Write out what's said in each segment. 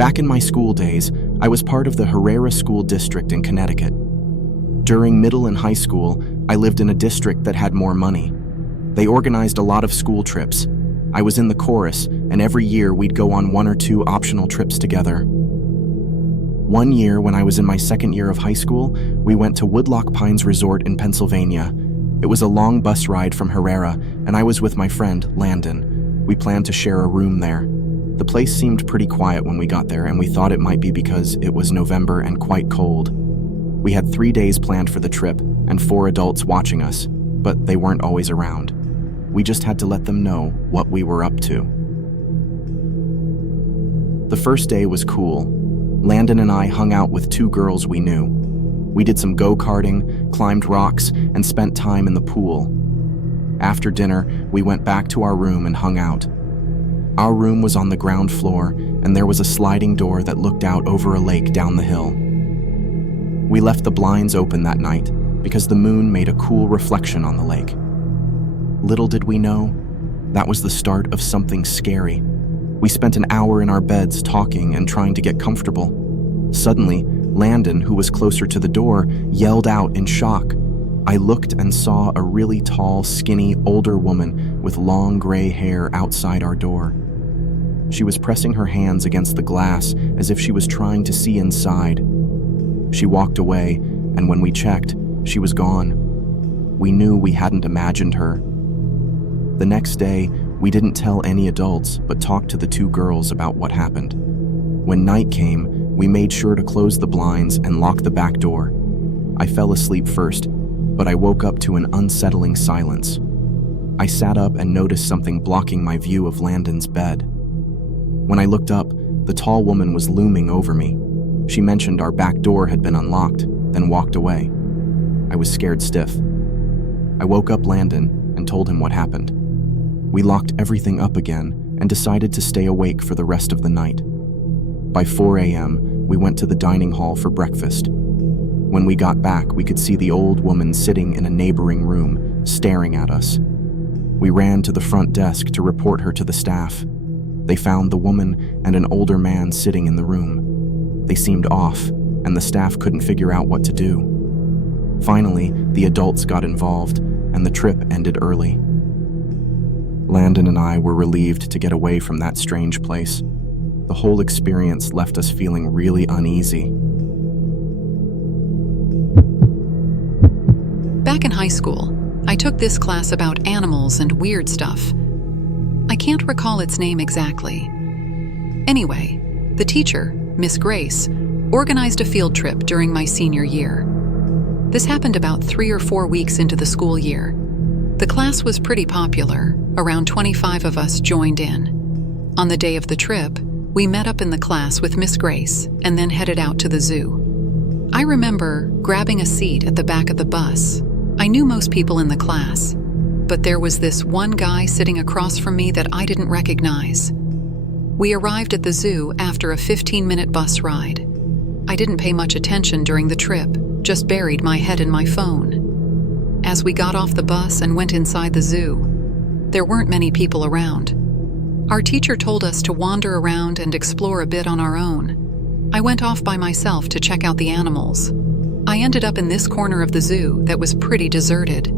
Back in my school days, I was part of the Herrera School District in Connecticut. During middle and high school, I lived in a district that had more money. They organized a lot of school trips. I was in the chorus, and every year we'd go on 1 or 2 optional trips together. One year, when I was in my second year of high school, we went to Woodlock Pines Resort in Pennsylvania. It was a long bus ride from Herrera, and I was with my friend, Landon. We planned to share a room there. The place seemed pretty quiet when we got there, and we thought it might be because it was November and quite cold. We had 3 days planned for the trip, and 4 adults watching us, but they weren't always around. We just had to let them know what we were up to. The first day was cool. Landon and I hung out with 2 girls we knew. We did some go-karting, climbed rocks, and spent time in the pool. After dinner, we went back to our room and hung out. Our room was on the ground floor, and there was a sliding door that looked out over a lake down the hill. We left the blinds open that night because the moon made a cool reflection on the lake. Little did we know, that was the start of something scary. We spent an hour in our beds talking and trying to get comfortable. Suddenly, Landon, who was closer to the door, yelled out in shock. I looked and saw a really tall, skinny, older woman with long gray hair outside our door. She was pressing her hands against the glass as if she was trying to see inside. She walked away, and when we checked, she was gone. We knew we hadn't imagined her. The next day, we didn't tell any adults, but talked to the 2 girls about what happened. When night came, we made sure to close the blinds and lock the back door. I fell asleep first, but I woke up to an unsettling silence. I sat up and noticed something blocking my view of Landon's bed. When I looked up, the tall woman was looming over me. She mentioned our back door had been unlocked, then walked away. I was scared stiff. I woke up Landon and told him what happened. We locked everything up again and decided to stay awake for the rest of the night. By 4 a.m., we went to the dining hall for breakfast. When we got back, we could see the old woman sitting in a neighboring room, staring at us. We ran to the front desk to report her to the staff. They found the woman and an older man sitting in the room. They seemed off, and the staff couldn't figure out what to do. Finally, the adults got involved, and the trip ended early. Landon and I were relieved to get away from that strange place. The whole experience left us feeling really uneasy. Back in high school, I took this class about animals and weird stuff. I can't recall its name exactly. Anyway, the teacher, Miss Grace, organized a field trip during my senior year. This happened about 3 or 4 weeks into the school year. The class was pretty popular. Around 25 of us joined in. On the day of the trip, we met up in the class with Miss Grace and then headed out to the zoo. I remember grabbing a seat at the back of the bus. I knew most people in the class, but there was this one guy sitting across from me that I didn't recognize. We arrived at the zoo after a 15-minute bus ride. I didn't pay much attention during the trip, just buried my head in my phone. As we got off the bus and went inside the zoo, there weren't many people around. Our teacher told us to wander around and explore a bit on our own. I went off by myself to check out the animals. I ended up in this corner of the zoo that was pretty deserted.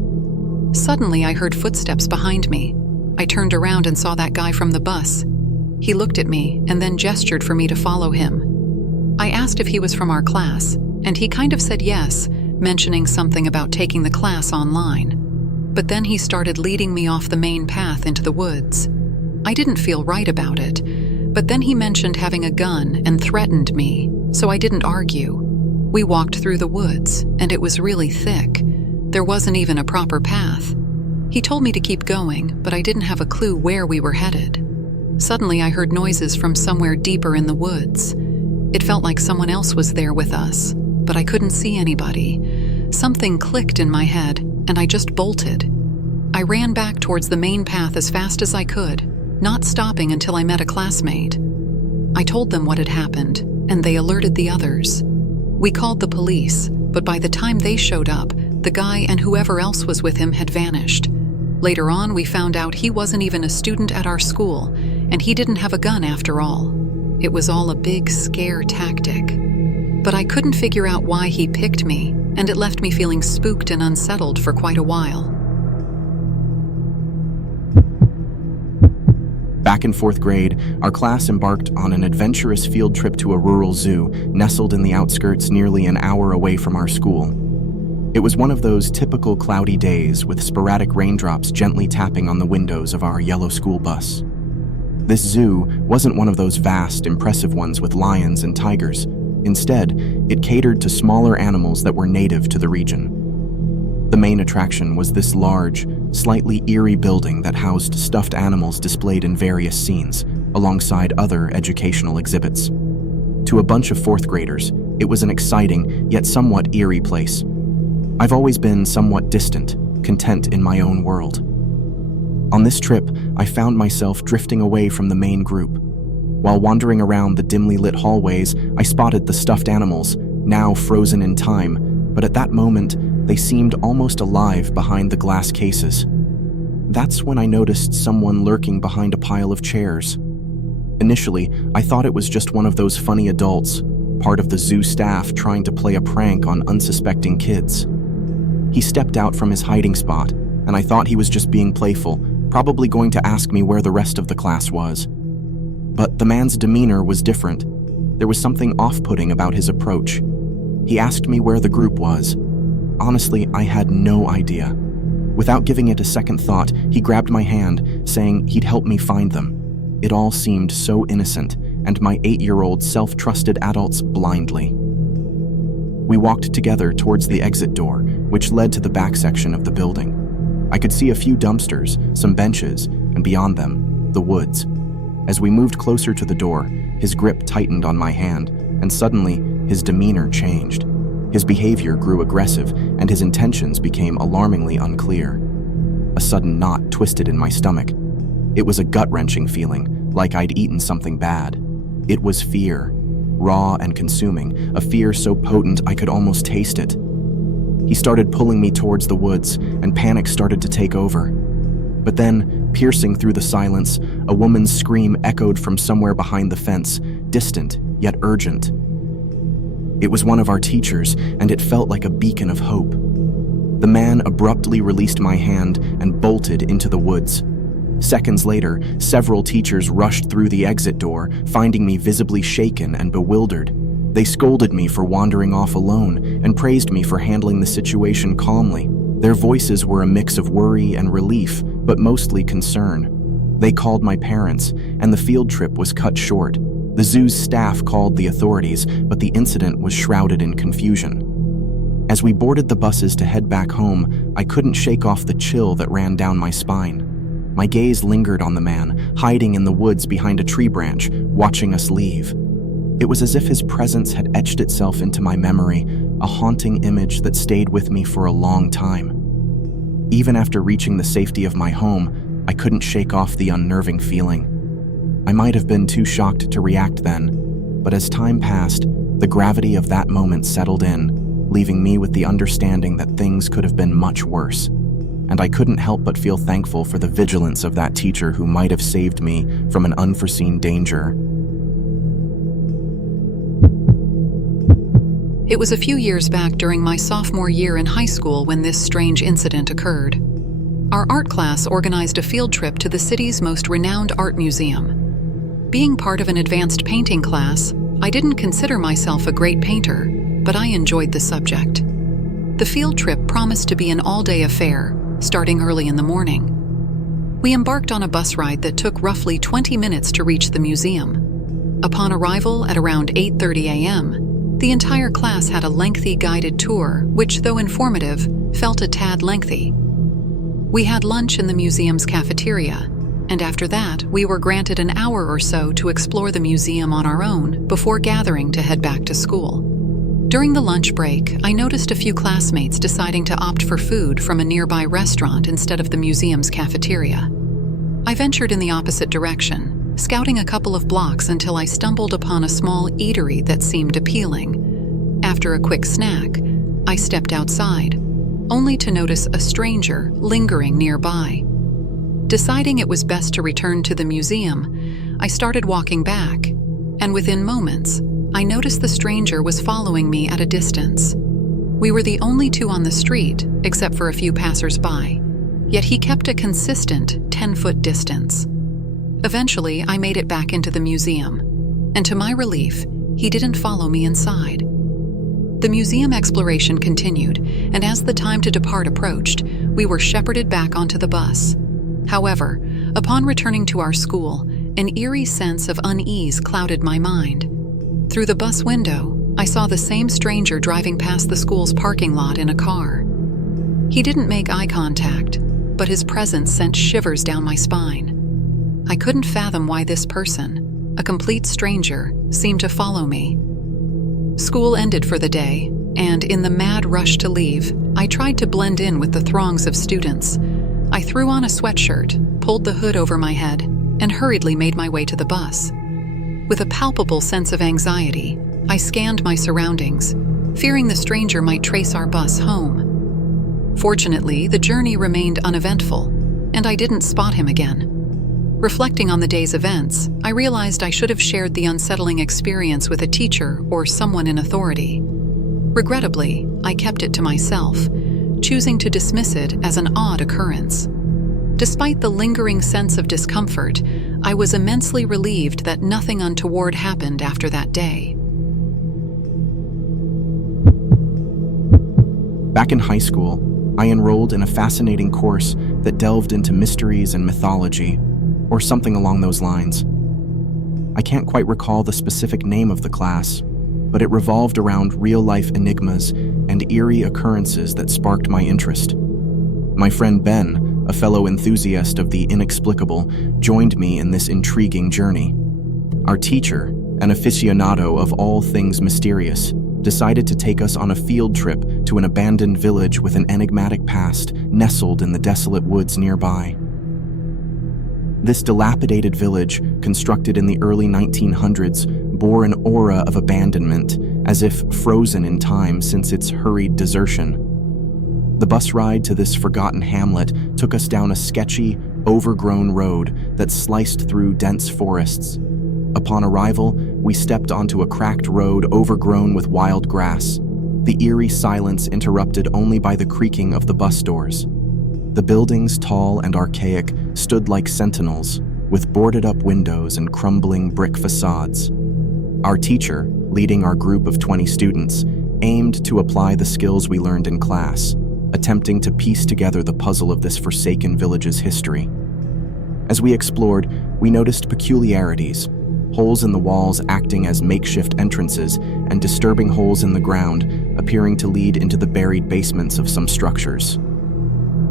Suddenly, I heard footsteps behind me. I turned around and saw that guy from the bus. He looked at me and then gestured for me to follow him. I asked if he was from our class, and he kind of said yes, mentioning something about taking the class online. But then he started leading me off the main path into the woods. I didn't feel right about it, but then he mentioned having a gun and threatened me, so I didn't argue. We walked through the woods, and it was really thick. There wasn't even a proper path. He told me to keep going, but I didn't have a clue where we were headed. Suddenly, I heard noises from somewhere deeper in the woods. It felt like someone else was there with us, but I couldn't see anybody. Something clicked in my head, and I just bolted. I ran back towards the main path as fast as I could, not stopping until I met a classmate. I told them what had happened, and they alerted the others. We called the police, but by the time they showed up, the guy and whoever else was with him had vanished. Later on, we found out he wasn't even a student at our school, and he didn't have a gun after all. it was all a big scare tactic. But I couldn't figure out why he picked me, and it left me feeling spooked and unsettled for quite a while. Back in 4th grade, our class embarked on an adventurous field trip to a rural zoo nestled in the outskirts nearly an hour away from our school. It was one of those typical cloudy days with sporadic raindrops gently tapping on the windows of our yellow school bus. This zoo wasn't one of those vast, impressive ones with lions and tigers. Instead, it catered to smaller animals that were native to the region. The main attraction was this large, slightly eerie building that housed stuffed animals displayed in various scenes, alongside other educational exhibits. To a bunch of 4th graders, it was an exciting, yet somewhat eerie place. I've always been somewhat distant, content in my own world. On this trip, I found myself drifting away from the main group. While wandering around the dimly lit hallways, I spotted the stuffed animals, now frozen in time, but at that moment, they seemed almost alive behind the glass cases. That's when I noticed someone lurking behind a pile of chairs. Initially, I thought it was just one of those funny adults, part of the zoo staff trying to play a prank on unsuspecting kids. He stepped out from his hiding spot, and I thought he was just being playful, probably going to ask me where the rest of the class was. But the man's demeanor was different. There was something off-putting about his approach. He asked me where the group was. Honestly, I had no idea. Without giving it a second thought, he grabbed my hand, saying he'd help me find them. It all seemed so innocent, and my 8-year-old self-trusted adults blindly. We walked together towards the exit door, which led to the back section of the building. I could see a few dumpsters, some benches, and beyond them, the woods. As we moved closer to the door, his grip tightened on my hand, and suddenly, his demeanor changed. His behavior grew aggressive, and his intentions became alarmingly unclear. A sudden knot twisted in my stomach. It was a gut-wrenching feeling, like I'd eaten something bad. It was fear, raw and consuming, a fear so potent I could almost taste it. He started pulling me towards the woods, and panic started to take over. But then, piercing through the silence, a woman's scream echoed from somewhere behind the fence, distant yet urgent. It was one of our teachers, and it felt like a beacon of hope. The man abruptly released my hand and bolted into the woods. Seconds later, several teachers rushed through the exit door, finding me visibly shaken and bewildered. They scolded me for wandering off alone and praised me for handling the situation calmly. Their voices were a mix of worry and relief, but mostly concern. They called my parents, and the field trip was cut short. The zoo's staff called the authorities, but the incident was shrouded in confusion. As we boarded the buses to head back home, I couldn't shake off the chill that ran down my spine. My gaze lingered on the man, hiding in the woods behind a tree branch, watching us leave. It was as if his presence had etched itself into my memory, a haunting image that stayed with me for a long time. Even after reaching the safety of my home, I couldn't shake off the unnerving feeling. I might have been too shocked to react then, but as time passed, the gravity of that moment settled in, leaving me with the understanding that things could have been much worse. And I couldn't help but feel thankful for the vigilance of that teacher who might have saved me from an unforeseen danger. It was a few years back during my sophomore year in high school when this strange incident occurred. Our art class organized a field trip to the city's most renowned art museum. Being part of an advanced painting class, I didn't consider myself a great painter, but I enjoyed the subject. The field trip promised to be an all-day affair, starting early in the morning. We embarked on a bus ride that took roughly 20 minutes to reach the museum. Upon arrival at around 8:30 a.m., the entire class had a lengthy guided tour, which, though informative, felt a tad lengthy. We had lunch in the museum's cafeteria, and after that, we were granted an hour or so to explore the museum on our own before gathering to head back to school. During the lunch break, I noticed a few classmates deciding to opt for food from a nearby restaurant instead of the museum's cafeteria. I ventured in the opposite direction, scouting a couple of blocks until I stumbled upon a small eatery that seemed appealing. After a quick snack, I stepped outside, only to notice a stranger lingering nearby. Deciding it was best to return to the museum, I started walking back, and within moments, I noticed the stranger was following me at a distance. We were the only two on the street, except for a few passers-by, yet he kept a consistent 10-foot distance. Eventually, I made it back into the museum, and to my relief, he didn't follow me inside. The museum exploration continued, and as the time to depart approached, we were shepherded back onto the bus. However, upon returning to our school, an eerie sense of unease clouded my mind. Through the bus window, I saw the same stranger driving past the school's parking lot in a car. He didn't make eye contact, but his presence sent shivers down my spine. I couldn't fathom why this person, a complete stranger, seemed to follow me. School ended for the day, and in the mad rush to leave, I tried to blend in with the throngs of students. I threw on a sweatshirt, pulled the hood over my head, and hurriedly made my way to the bus. With a palpable sense of anxiety, I scanned my surroundings, fearing the stranger might trace our bus home. Fortunately, the journey remained uneventful, and I didn't spot him again. Reflecting on the day's events, I realized I should have shared the unsettling experience with a teacher or someone in authority. Regrettably, I kept it to myself, choosing to dismiss it as an odd occurrence. Despite the lingering sense of discomfort, I was immensely relieved that nothing untoward happened after that day. Back in high school, I enrolled in a fascinating course that delved into mysteries and mythology, or something along those lines. I can't quite recall the specific name of the class, but it revolved around real-life enigmas and eerie occurrences that sparked my interest. My friend Ben, a fellow enthusiast of the inexplicable, joined me in this intriguing journey. Our teacher, an aficionado of all things mysterious, decided to take us on a field trip to an abandoned village with an enigmatic past nestled in the desolate woods nearby. This dilapidated village, constructed in the early 1900s, bore an aura of abandonment, as if frozen in time since its hurried desertion. The bus ride to this forgotten hamlet took us down a sketchy, overgrown road that sliced through dense forests. Upon arrival, we stepped onto a cracked road overgrown with wild grass, the eerie silence interrupted only by the creaking of the bus doors. The buildings, tall and archaic, stood like sentinels, with boarded-up windows and crumbling brick facades. Our teacher, leading our group of 20 students, aimed to apply the skills we learned in class, attempting to piece together the puzzle of this forsaken village's history. As we explored, we noticed peculiarities, holes in the walls acting as makeshift entrances, and disturbing holes in the ground appearing to lead into the buried basements of some structures.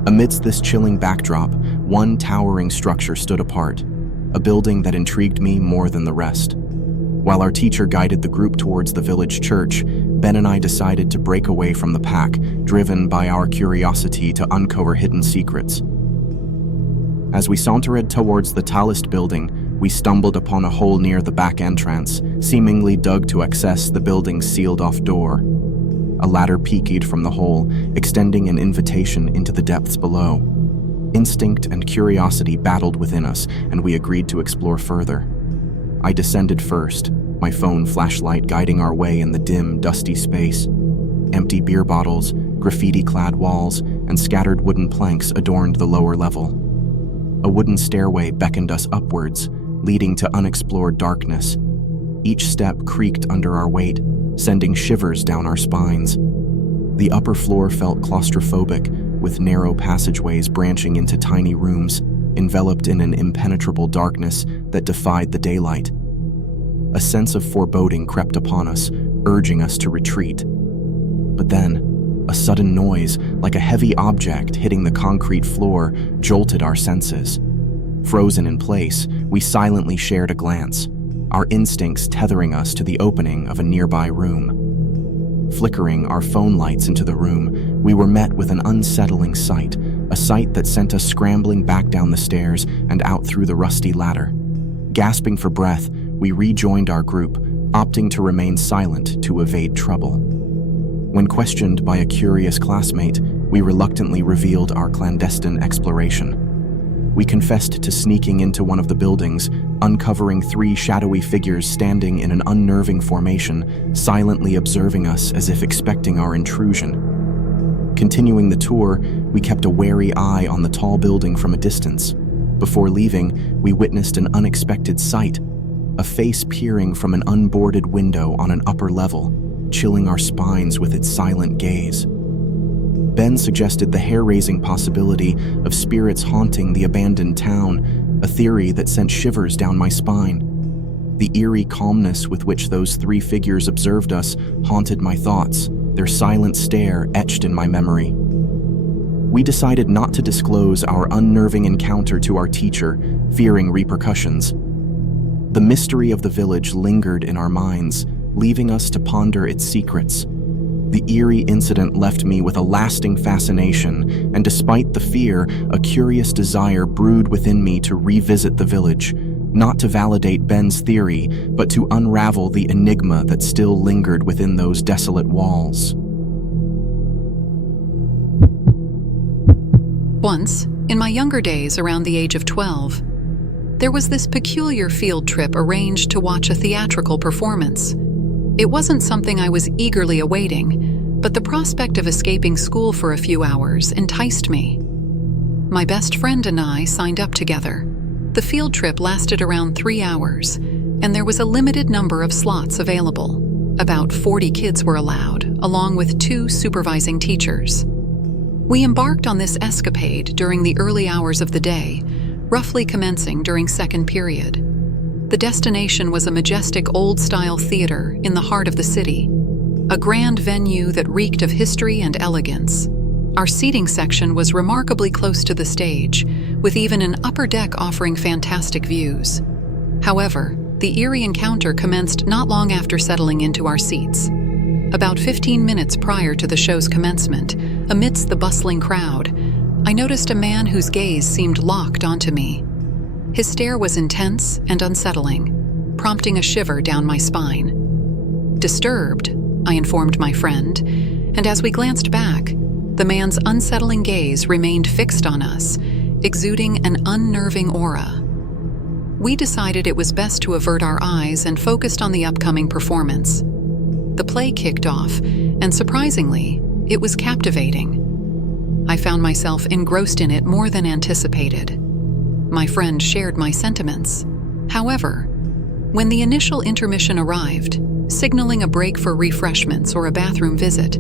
Amidst this chilling backdrop, one towering structure stood apart, a building that intrigued me more than the rest. While our teacher guided the group towards the village church, Ben and I decided to break away from the pack, driven by our curiosity to uncover hidden secrets. As we sauntered towards the tallest building, we stumbled upon a hole near the back entrance, seemingly dug to access the building's sealed-off door. A ladder peeked from the hole, extending an invitation into the depths below. Instinct and curiosity battled within us, and we agreed to explore further. I descended first, my phone flashlight guiding our way in the dim, dusty space. Empty beer bottles, graffiti-clad walls, and scattered wooden planks adorned the lower level. A wooden stairway beckoned us upwards, leading to unexplored darkness. Each step creaked under our weight, sending shivers down our spines. The upper floor felt claustrophobic, with narrow passageways branching into tiny rooms, enveloped in an impenetrable darkness that defied the daylight. A sense of foreboding crept upon us, urging us to retreat. But then, a sudden noise, like a heavy object hitting the concrete floor, jolted our senses. Frozen in place, we silently shared a glance, our instincts tethering us to the opening of a nearby room. Flickering our phone lights into the room, we were met with an unsettling sight, a sight that sent us scrambling back down the stairs and out through the rusty ladder. Gasping for breath, we rejoined our group, opting to remain silent to evade trouble. When questioned by a curious classmate, we reluctantly revealed our clandestine exploration. We confessed to sneaking into one of the buildings, uncovering 3 shadowy figures standing in an unnerving formation, silently observing us as if expecting our intrusion. Continuing the tour, we kept a wary eye on the tall building from a distance. Before leaving, we witnessed an unexpected sight, a face peering from an unboarded window on an upper level, chilling our spines with its silent gaze. Ben suggested the hair-raising possibility of spirits haunting the abandoned town, a theory that sent shivers down my spine. The eerie calmness with which those 3 figures observed us haunted my thoughts, their silent stare etched in my memory. We decided not to disclose our unnerving encounter to our teacher, fearing repercussions. The mystery of the village lingered in our minds, leaving us to ponder its secrets. The eerie incident left me with a lasting fascination, and despite the fear, a curious desire brewed within me to revisit the village, not to validate Ben's theory, but to unravel the enigma that still lingered within those desolate walls. Once, in my younger days around the age of 12, there was this peculiar field trip arranged to watch a theatrical performance. It wasn't something I was eagerly awaiting, but the prospect of escaping school for a few hours enticed me. My best friend and I signed up together. The field trip lasted around 3 hours, and there was a limited number of slots available. About 40 kids were allowed, along with 2 supervising teachers. We embarked on this escapade during the early hours of the day, roughly commencing during second period. The destination was a majestic old-style theater in the heart of the city, a grand venue that reeked of history and elegance. Our seating section was remarkably close to the stage, with even an upper deck offering fantastic views. However, the eerie encounter commenced not long after settling into our seats. About 15 minutes prior to the show's commencement, amidst the bustling crowd, I noticed a man whose gaze seemed locked onto me. His stare was intense and unsettling, prompting a shiver down my spine. Disturbed, I informed my friend, and as we glanced back, the man's unsettling gaze remained fixed on us, exuding an unnerving aura. We decided it was best to avert our eyes and focused on the upcoming performance. The play kicked off, and surprisingly, it was captivating. I found myself engrossed in it more than anticipated. My friend shared my sentiments. However, when the initial intermission arrived, signaling a break for refreshments or a bathroom visit,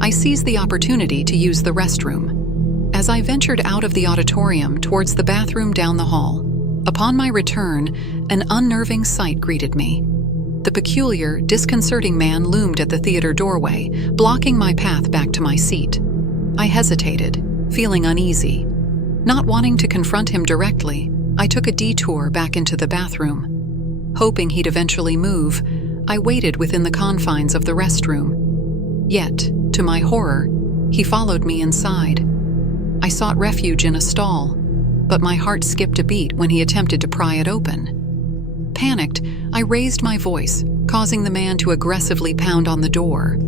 I seized the opportunity to use the restroom. As I ventured out of the auditorium towards the bathroom down the hall, upon my return, an unnerving sight greeted me. The peculiar, disconcerting man loomed at the theater doorway, blocking my path back to my seat. I hesitated, feeling uneasy. Not wanting to confront him directly, I took a detour back into the bathroom. Hoping he'd eventually move, I waited within the confines of the restroom. Yet, to my horror, he followed me inside. I sought refuge in a stall, but my heart skipped a beat when he attempted to pry it open. Panicked, I raised my voice, causing the man to aggressively pound on the door.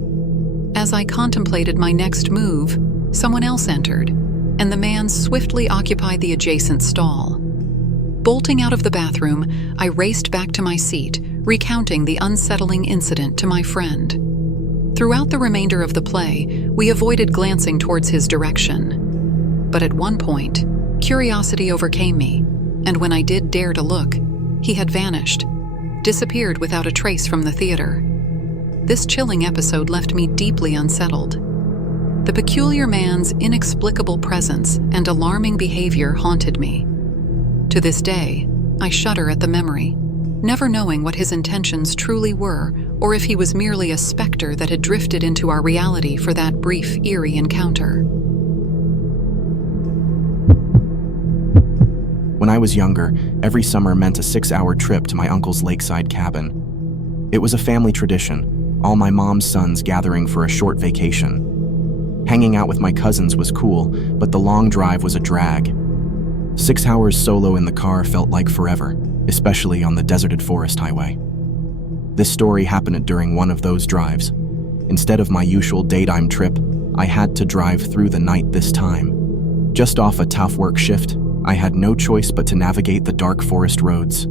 As I contemplated my next move, someone else entered, and the man swiftly occupied the adjacent stall. Bolting out of the bathroom, I raced back to my seat, recounting the unsettling incident to my friend. Throughout the remainder of the play, we avoided glancing towards his direction. But at one point, curiosity overcame me, and when I did dare to look, he had vanished, disappeared without a trace from the theater. This chilling episode left me deeply unsettled. The peculiar man's inexplicable presence and alarming behavior haunted me. To this day, I shudder at the memory, never knowing what his intentions truly were or if he was merely a specter that had drifted into our reality for that brief, eerie encounter. When I was younger, every summer meant a 6-hour trip to my uncle's lakeside cabin. It was a family tradition, all my mom's sons gathering for a short vacation. Hanging out with my cousins was cool, but the long drive was a drag. 6 hours solo in the car felt like forever, especially on the deserted forest highway. This story happened during one of those drives. Instead of my usual daytime trip, I had to drive through the night this time. Just off a tough work shift, I had no choice but to navigate the dark forest roads.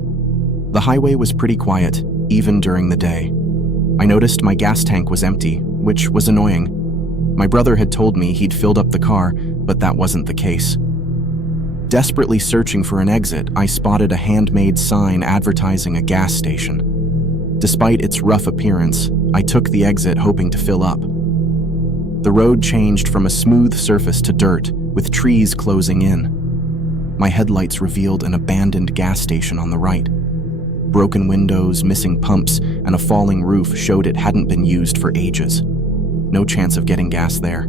The highway was pretty quiet, even during the day. I noticed my gas tank was empty, which was annoying. My brother had told me he'd filled up the car, but that wasn't the case. Desperately searching for an exit, I spotted a handmade sign advertising a gas station. Despite its rough appearance, I took the exit hoping to fill up. The road changed from a smooth surface to dirt, with trees closing in. My headlights revealed an abandoned gas station on the right. Broken windows, missing pumps, and a falling roof showed it hadn't been used for ages. No chance of getting gas there.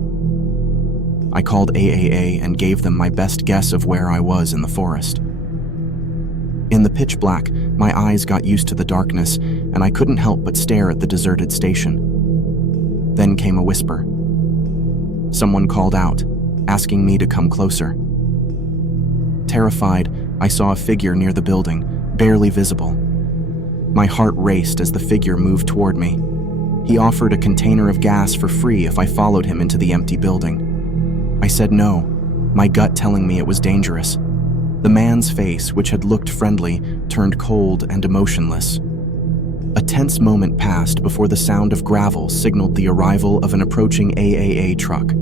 I called AAA and gave them my best guess of where I was in the forest. In the pitch black, my eyes got used to the darkness, and I couldn't help but stare at the deserted station. Then came a whisper. Someone called out, asking me to come closer. Terrified, I saw a figure near the building, barely visible. My heart raced as the figure moved toward me. He offered a container of gas for free if I followed him into the empty building. I said no, my gut telling me it was dangerous. The man's face, which had looked friendly, turned cold and emotionless. A tense moment passed before the sound of gravel signaled the arrival of an approaching AAA truck.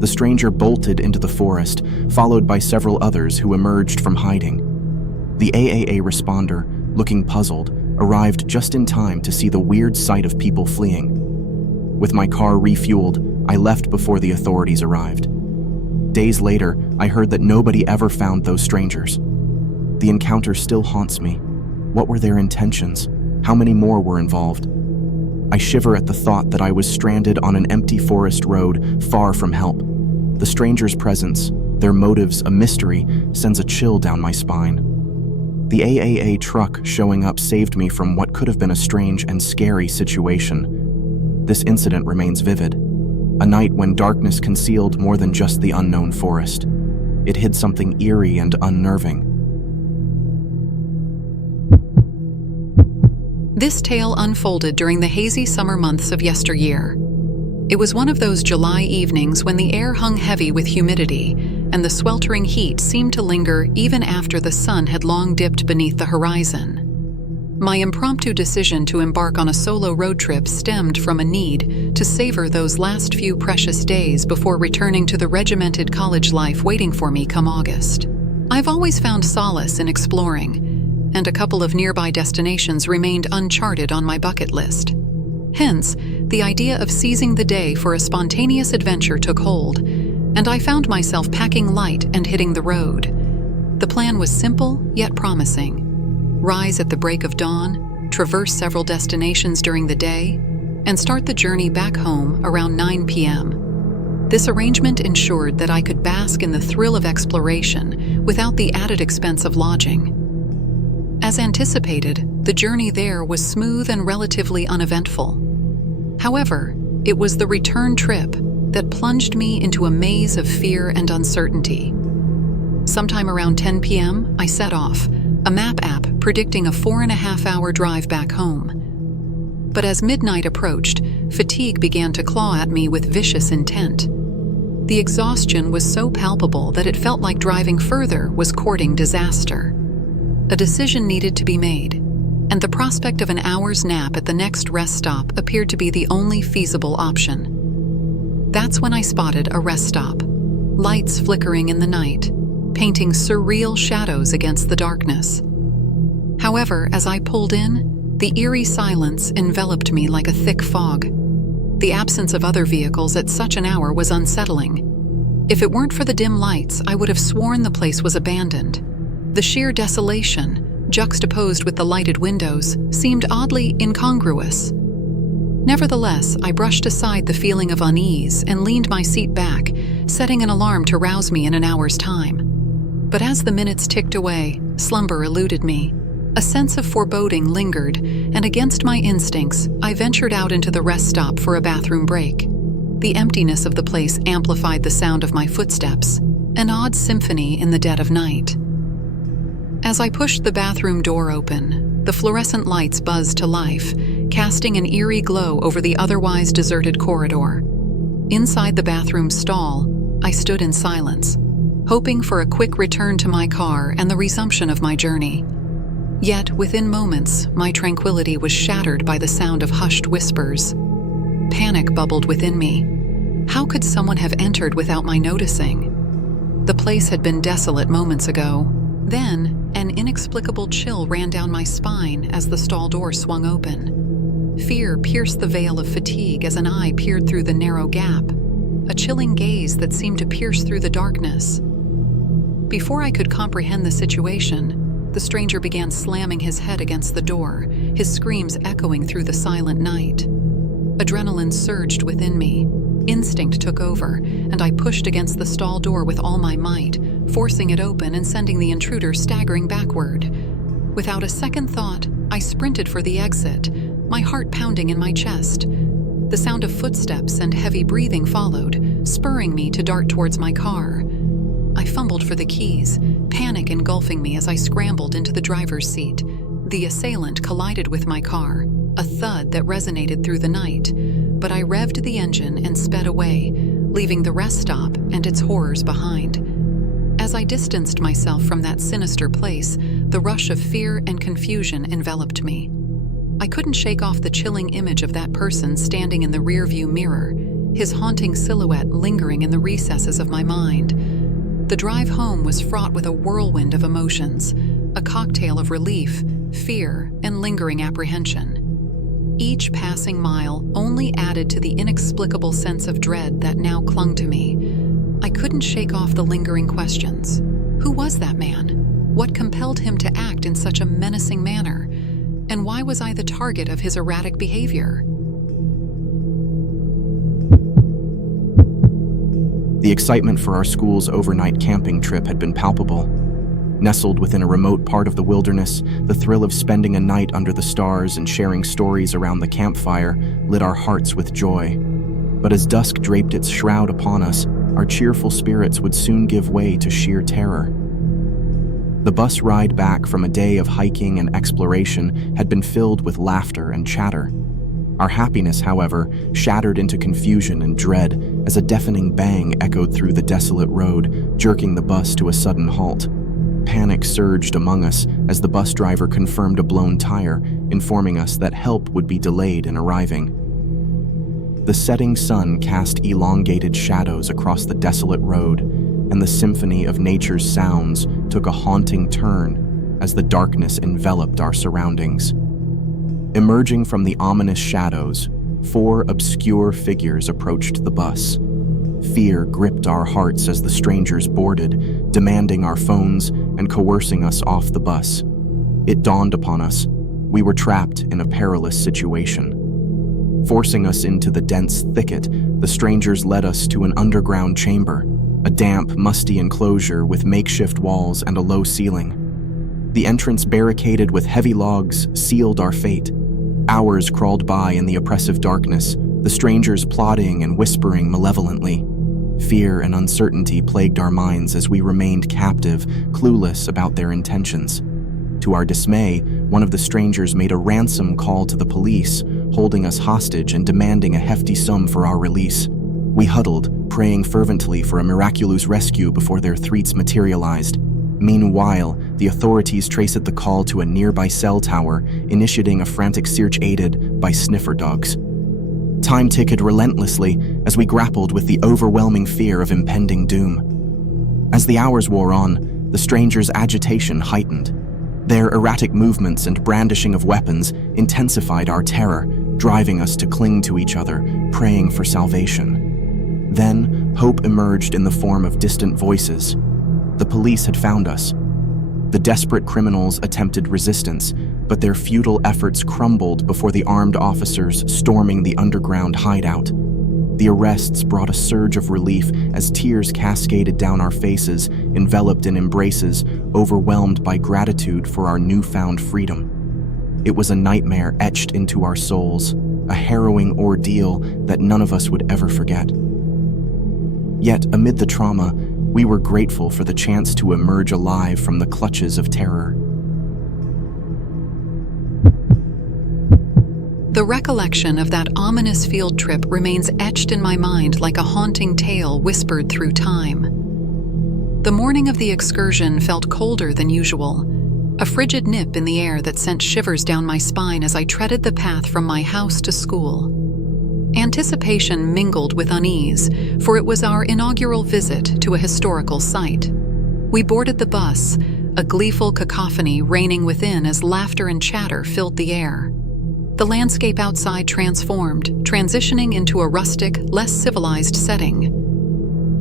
The stranger bolted into the forest, followed by several others who emerged from hiding. The AAA responder, looking puzzled, arrived just in time to see the weird sight of people fleeing. With my car refueled, I left before the authorities arrived. Days later, I heard that nobody ever found those strangers. The encounter still haunts me. What were their intentions? How many more were involved? I shiver at the thought that I was stranded on an empty forest road, far from help. The stranger's presence, their motives a mystery, sends a chill down my spine. The AAA truck showing up saved me from what could have been a strange and scary situation. This incident remains vivid. A night when darkness concealed more than just the unknown forest. It hid something eerie and unnerving. This tale unfolded during the hazy summer months of yesteryear. It was one of those July evenings when the air hung heavy with humidity, and the sweltering heat seemed to linger even after the sun had long dipped beneath the horizon. My impromptu decision to embark on a solo road trip stemmed from a need to savor those last few precious days before returning to the regimented college life waiting for me come August. I've always found solace in exploring, and a couple of nearby destinations remained uncharted on my bucket list. Hence, the idea of seizing the day for a spontaneous adventure took hold, and I found myself packing light and hitting the road. The plan was simple yet promising. Rise at the break of dawn, traverse several destinations during the day, and start the journey back home around 9 p.m. This arrangement ensured that I could bask in the thrill of exploration without the added expense of lodging. As anticipated, the journey there was smooth and relatively uneventful. However, it was the return trip that plunged me into a maze of fear and uncertainty. Sometime around 10 p.m., I set off, a map app predicting a 4.5-hour drive back home. But as midnight approached, fatigue began to claw at me with vicious intent. The exhaustion was so palpable that it felt like driving further was courting disaster. A decision needed to be made, and the prospect of an hour's nap at the next rest stop appeared to be the only feasible option. That's when I spotted a rest stop, lights flickering in the night, painting surreal shadows against the darkness. However, as I pulled in, the eerie silence enveloped me like a thick fog. The absence of other vehicles at such an hour was unsettling. If it weren't for the dim lights, I would have sworn the place was abandoned. The sheer desolation, juxtaposed with the lighted windows, seemed oddly incongruous. Nevertheless, I brushed aside the feeling of unease and leaned my seat back, setting an alarm to rouse me in an hour's time. But as the minutes ticked away, slumber eluded me. A sense of foreboding lingered, and against my instincts, I ventured out into the rest stop for a bathroom break. The emptiness of the place amplified the sound of my footsteps, an odd symphony in the dead of night. As I pushed the bathroom door open, the fluorescent lights buzzed to life, casting an eerie glow over the otherwise deserted corridor. Inside the bathroom stall, I stood in silence, hoping for a quick return to my car and the resumption of my journey. Yet, within moments, my tranquility was shattered by the sound of hushed whispers. Panic bubbled within me. How could someone have entered without my noticing? The place had been desolate moments ago. Then, an inexplicable chill ran down my spine as the stall door swung open. Fear pierced the veil of fatigue as an eye peered through the narrow gap, a chilling gaze that seemed to pierce through the darkness. Before I could comprehend the situation, the stranger began slamming his head against the door, his screams echoing through the silent night. Adrenaline surged within me. Instinct took over, and I pushed against the stall door with all my might, forcing it open and sending the intruder staggering backward. Without a second thought, I sprinted for the exit, my heart pounding in my chest. The sound of footsteps and heavy breathing followed, spurring me to dart towards my car. I fumbled for the keys, panic engulfing me as I scrambled into the driver's seat. The assailant collided with my car, a thud that resonated through the night, but I revved the engine and sped away, leaving the rest stop and its horrors behind. As I distanced myself from that sinister place, the rush of fear and confusion enveloped me. I couldn't shake off the chilling image of that person standing in the rearview mirror, his haunting silhouette lingering in the recesses of my mind. The drive home was fraught with a whirlwind of emotions, a cocktail of relief, fear, and lingering apprehension. Each passing mile only added to the inexplicable sense of dread that now clung to me. I couldn't shake off the lingering questions. Who was that man? What compelled him to act in such a menacing manner? And why was I the target of his erratic behavior? The excitement for our school's overnight camping trip had been palpable. Nestled within a remote part of the wilderness, the thrill of spending a night under the stars and sharing stories around the campfire lit our hearts with joy. But as dusk draped its shroud upon us, our cheerful spirits would soon give way to sheer terror. The bus ride back from a day of hiking and exploration had been filled with laughter and chatter. Our happiness, however, shattered into confusion and dread as a deafening bang echoed through the desolate road, jerking the bus to a sudden halt. Panic surged among us as the bus driver confirmed a blown tire, informing us that help would be delayed in arriving. The setting sun cast elongated shadows across the desolate road, and the symphony of nature's sounds took a haunting turn as the darkness enveloped our surroundings. Emerging from the ominous shadows, 4 obscure figures approached the bus. Fear gripped our hearts as the strangers boarded, demanding our phones and coercing us off the bus. It dawned upon us, we were trapped in a perilous situation. Forcing us into the dense thicket, the strangers led us to an underground chamber, a damp, musty enclosure with makeshift walls and a low ceiling. The entrance, barricaded with heavy logs, sealed our fate. Hours crawled by in the oppressive darkness, the strangers plotting and whispering malevolently. Fear and uncertainty plagued our minds as we remained captive, clueless about their intentions. To our dismay, one of the strangers made a ransom call to the police, holding us hostage and demanding a hefty sum for our release. We huddled, praying fervently for a miraculous rescue before their threats materialized. Meanwhile, the authorities traced the call to a nearby cell tower, initiating a frantic search aided by sniffer dogs. Time ticked relentlessly as we grappled with the overwhelming fear of impending doom. As the hours wore on, the strangers' agitation heightened. Their erratic movements and brandishing of weapons intensified our terror, driving us to cling to each other, praying for salvation. Then, hope emerged in the form of distant voices. The police had found us. The desperate criminals attempted resistance, but their futile efforts crumbled before the armed officers storming the underground hideout. The arrests brought a surge of relief as tears cascaded down our faces, enveloped in embraces, overwhelmed by gratitude for our newfound freedom. It was a nightmare etched into our souls, a harrowing ordeal that none of us would ever forget. Yet, amid the trauma, we were grateful for the chance to emerge alive from the clutches of terror. The recollection of that ominous field trip remains etched in my mind like a haunting tale whispered through time. The morning of the excursion felt colder than usual, a frigid nip in the air that sent shivers down my spine as I treaded the path from my house to school. Anticipation mingled with unease, for it was our inaugural visit to a historical site. We boarded the bus, a gleeful cacophony reigning within as laughter and chatter filled the air. The landscape outside transformed, transitioning into a rustic, less civilized setting.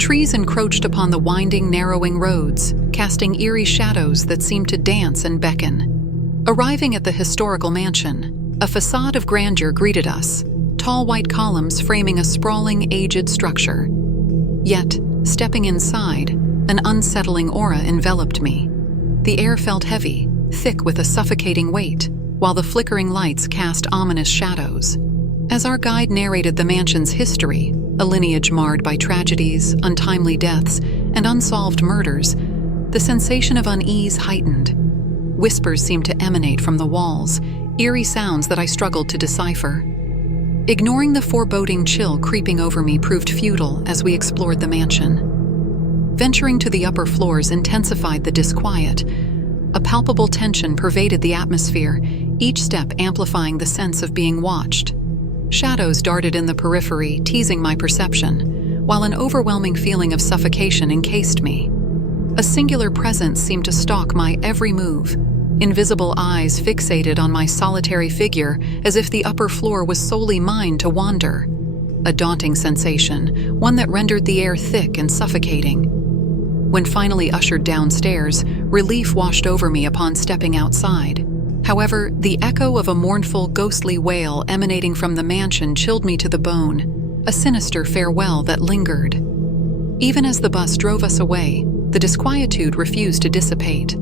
Trees encroached upon the winding, narrowing roads, casting eerie shadows that seemed to dance and beckon. Arriving at the historical mansion, a facade of grandeur greeted us, tall white columns framing a sprawling, aged structure. Yet, stepping inside, an unsettling aura enveloped me. The air felt heavy, thick with a suffocating weight, while the flickering lights cast ominous shadows. As our guide narrated the mansion's history, a lineage marred by tragedies, untimely deaths, and unsolved murders, the sensation of unease heightened. Whispers seemed to emanate from the walls, eerie sounds that I struggled to decipher. Ignoring the foreboding chill creeping over me proved futile as we explored the mansion. Venturing to the upper floors intensified the disquiet. A palpable tension pervaded the atmosphere, each step amplifying the sense of being watched. Shadows darted in the periphery, teasing my perception, while an overwhelming feeling of suffocation encased me. A singular presence seemed to stalk my every move, invisible eyes fixated on my solitary figure as if the upper floor was solely mine to wander. A daunting sensation, one that rendered the air thick and suffocating. When finally ushered downstairs, relief washed over me upon stepping outside. However, the echo of a mournful, ghostly wail emanating from the mansion chilled me to the bone, a sinister farewell that lingered. Even as the bus drove us away, the disquietude refused to dissipate.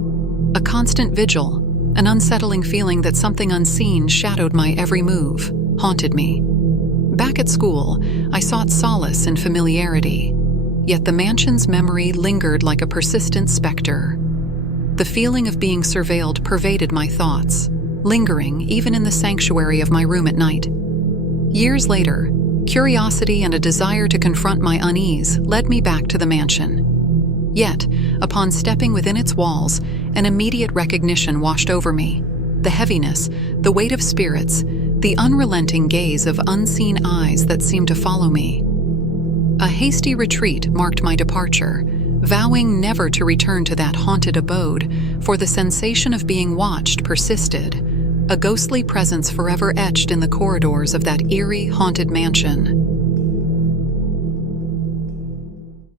A constant vigil, an unsettling feeling that something unseen shadowed my every move, haunted me. Back at school, I sought solace in familiarity, yet the mansion's memory lingered like a persistent specter. The feeling of being surveilled pervaded my thoughts, lingering even in the sanctuary of my room at night. Years later, curiosity and a desire to confront my unease led me back to the mansion. Yet, upon stepping within its walls, an immediate recognition washed over me. The heaviness, the weight of spirits, the unrelenting gaze of unseen eyes that seemed to follow me. A hasty retreat marked my departure, vowing never to return to that haunted abode, for the sensation of being watched persisted, a ghostly presence forever etched in the corridors of that eerie, haunted mansion.